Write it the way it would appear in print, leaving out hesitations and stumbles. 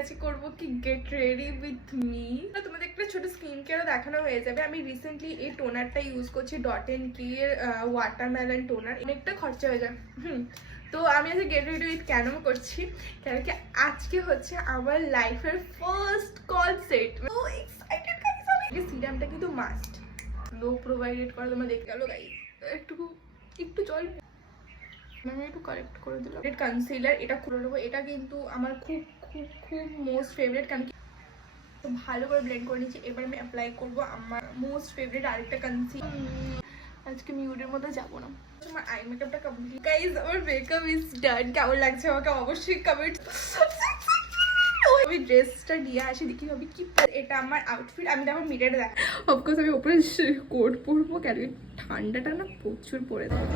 আজকে করবো কি গেট রেডি উইথ মি। তোমাদের একটা ছোট স্কিন কেয়ারও দেখানো হয়ে যাবে। আমি রিসেন্টলি এই টোনারটা ইউজ করছি, ডট এন্ড কি এর ওয়াটারমেলন টোনার। অনেকটা খরচা হয়ে যায়। তো আমি আজকে গেট রেডি উইথ কেন করছি, কেন কি আজকে হচ্ছে আমার লাইফের ফার্স্ট কনসার্ট। তো এক্সাইটেড গাইস। আমি সিরামটা কিন্তু মাস্ট লো প্রোভাইডেড করে, তোমরা দেখতে গেলো গাইস। একটু জল আমি একটু কারেক্ট করে দিলাম। কনসিলার এটা করে নেবো। এটা কিন্তু আমার খুব খুব খুব মোস্ট ফেভারিট, কারণ তো ভালো করে ব্লেন্ড করে নিচ্ছি। এবার আমি অ্যাপ্লাই করবো আমার মোস্ট ফেভারিট আরেকটা কনসিলার। আজকে মিউডের মধ্যে যাবো না। আমার আই মেকআপটা কমপ্লিট গাইস। আমার মেকআপ ইজ ডান। কেমন লাগছে আমাকে অবশ্যই কমেন্ট। আমি ড্রেসটা নিয়ে আসি, দেখি ভাবি কি। এটা আমার আউটফিট। আমি তারপর মিটারে দেখ। অফকোর্স আমি উপরে কোট পরবো, কেন ঠান্ডাটা না প্রচুর পড়ে দেয়।